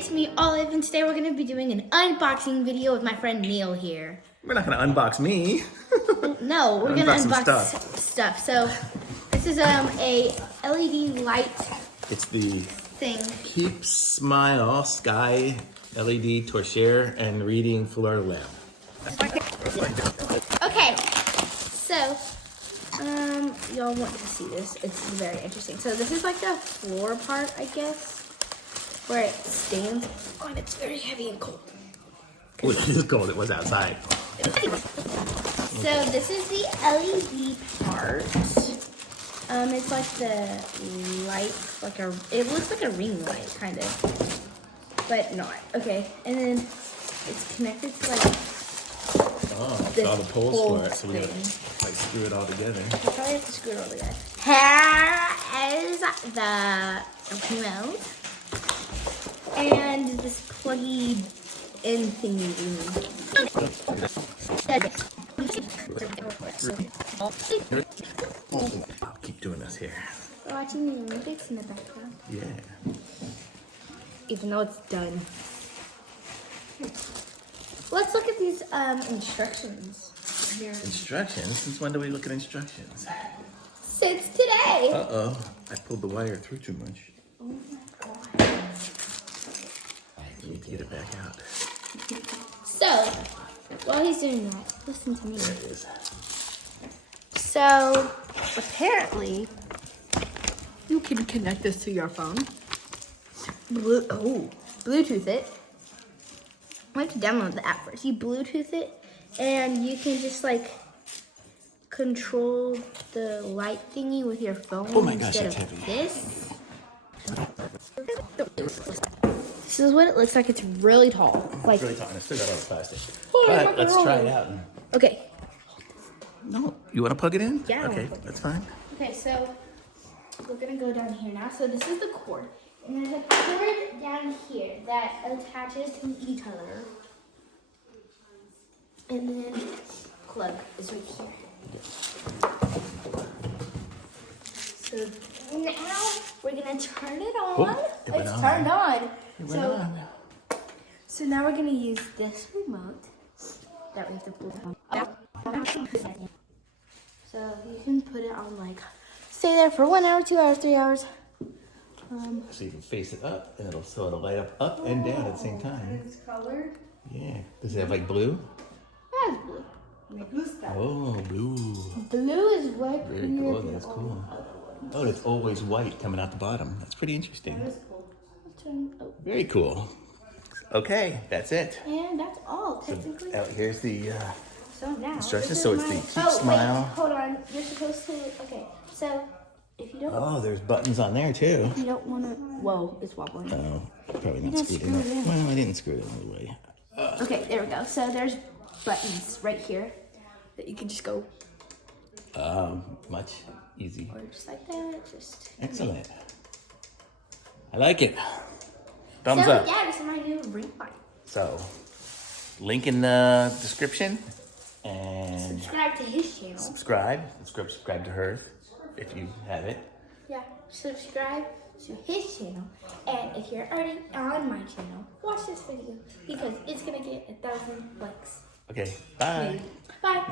it's me, Olive, and today we're going to be doing an unboxing video with my friend Neil here. We're not going to unbox me. No, we're going to unbox stuff. So, this is a LED light It's the thing. Keepsmile Sky LED torchère and reading floor lamp. Okay, so, y'all want to see this. It's very interesting. So, this is like the floor part, I guess, where it stands. Oh, and it's very heavy and cold. Well, it is cold. It was outside. So this is the LED part. It's like the light, it looks like a ring light, kind of, but not. Okay, and then it's connected to like it's all the poles for it, so we gotta like screw it all together. I probably have to screw it all together. Here is the remote and this pluggy in thingy. I'll keep doing this here. We're watching the Olympics in the background. Yeah. Even though it's done. Let's look at these instructions. Here. Instructions? Since when do we look at instructions? Since today. Uh-oh. I pulled the wire through too much. Oh my god. I need to get it back out. So, while he's doing that, listen to me. There it is. So, apparently, you can connect this to your phone. Bluetooth it. I have to download the app first. You Bluetooth it, and you can just like control the light thingy with your phone. Oh my gosh, instead that's of heavy. this. This is what it looks like. It's really tall. Like, It's really tall, and it's still got all the plastic. Oh, But let's try it out. okay. No, you want to plug it in? Yeah, I wanna Okay, plug it that's fine. Okay, so we're gonna go down here now. So this is the cord, and there's a cord down here that attaches to each other, and then plug is right here. So now we're gonna turn it on. Oh, it went it's on. turned on. It went on. So now we're gonna use this remote that we have to pull down. So you can put it on like, stay there for 1 hour, 2 hours, 3 hours. So you can face it up, and it'll light up and down at the same time. It's colored. Yeah. Does it have like blue? That's blue. Oh, blue. Blue is what? Very cool. That's cool. Oh, it's always white coming out the bottom. That's pretty interesting. That is cool. Very cool. Okay, that's it. And that's all, technically. Here's the So now, instructions. So it's the Keepsmile. Wait, hold on. You're supposed to, okay. So, if you don't, Oh, there's buttons on there too. you don't want to, whoa, it's wobbling. Oh, probably not didn't screwed screw it in. in. Well, I didn't screw it in all the way. Okay, there we go. So there's buttons right here that you can just go, Much easy. or just like that, just. Excellent. I like it. Thumbs So, up. yeah, this is my new ring light. So, link in the description, and Subscribe to his channel. subscribe to hers if you have it. Yeah, subscribe to his channel. And if you're already on my channel, watch this video because it's gonna get 1,000 likes. Okay, bye. Maybe. Bye.